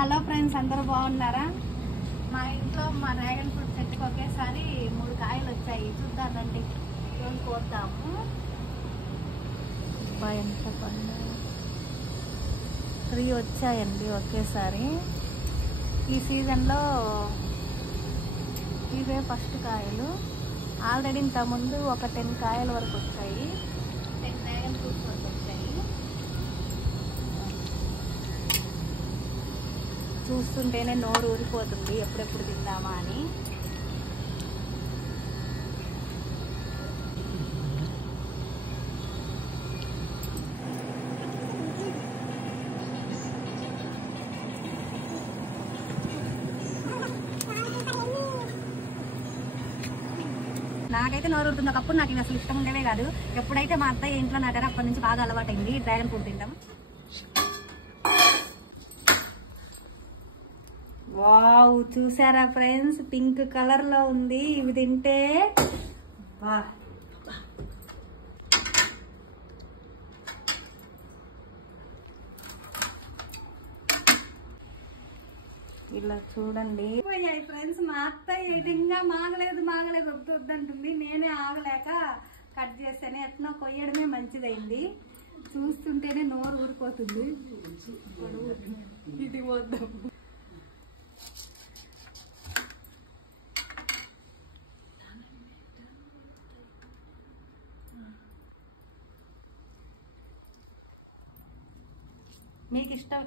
Hello friends, అందరూ బాగున్నారా? మా ఇంట్లో మా డ్రాగన్ ఫ్రూట్ చెట్టుకి ఒకేసారి 3 కాయలు వచ్చాయి. చూద్దామండి, కోద్దాము. ఎంత పండు 3 వచ్చాయండి ఒకేసారి. ఈ సీజన్లో ఇవే ఫస్ట్ కాయలు. ఆల్రెడీ ఇంతకుముందు ఒక 10 కాయల వరకు వచ్చాయి, 10 డ్రాగన్ ఫ్రూట్స్ వరకు వచ్చాయి. చూస్తుంటేనే నోరు ఊరిపోతుంది, ఎప్పుడెప్పుడు తిందామా అని. నాకైతే నోరు ఊరుతుంది. ఒకప్పుడు నాకు ఇది అసలు ఇష్టం ఉండేవే కాదు. ఎప్పుడైతే మా అత్తయ్య ఇంట్లో నాటారో అప్పటి నుంచి బాగా అలవాటైంది డ్రాగన్ ఫ్రూట్ తింటాం. వావ్, చూసారా ఫ్రెండ్స్, పింక్ కలర్ లో ఉంది. ఇవి తింటే వా, ఇలా చూడండి. ఫ్రెండ్స్, మా అత్తయ్య ఇది ఇంకా మాగలేదు వద్దు వద్దంటుంది. నేనే ఆగలేక కట్ చేస్తేనే ఎట్లా కొయ్యడమే మంచిదైంది. చూస్తుంటేనే నోరు ఊరిపోతుంది. ఇది వద్దాం. మీకు ఇష్టం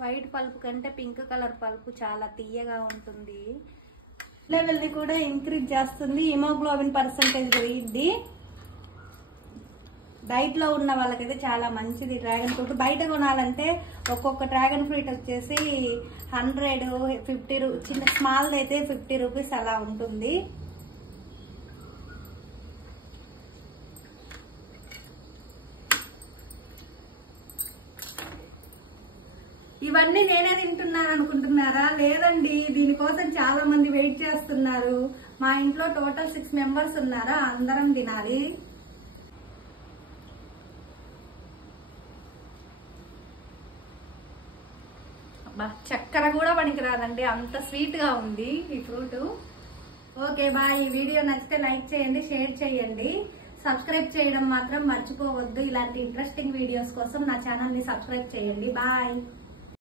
వైట్ పల్పు కంటే పింక్ కలర్ పల్పు చాలా తీయగా ఉంటుంది. లెవెల్ ని కూడా ఇంక్రీజ్ చేస్తుంది. హిమోగ్లోబిన్ పర్సెంటేజ్ పెరిగింది. డైట్ లో ఉన్న వాళ్ళకైతే చాలా మంచిది డ్రాగన్ ఫ్రూట్. బయట కొనాలంటే ఒక్కొక్క డ్రాగన్ ఫ్రూట్ వచ్చేసి 150 చిన్న స్మాల్ అయితే 50 రూపీస్ అలా ఉంటుంది. ఇవన్నీ నేనే తింటున్నాను అనుకుంటున్నారా? లేదండి, దీనికోసం చాలా మంది వెయిట్ చేస్తున్నారు. మా ఇంట్లో టోటల్ 6 మెంబర్స్ ఉన్నారా, అందరం తినాలి. చక్కెర కూడా పనికిరాదండి, అంత స్వీట్ గా ఉంది ఈ ఫ్రూట్. Okay bye. ఈ వీడియో నచ్చితే లైక్ చేయండి, షేర్ చేయండి, సబ్స్క్రైబ్ చేయడం మాత్రం మర్చిపోవద్దు. ఇలాంటి ఇంట్రెస్టింగ్ వీడియోస్ కోసం నా ఛానల్ ని సబ్స్క్రైబ్ చేయండి. బాయ్.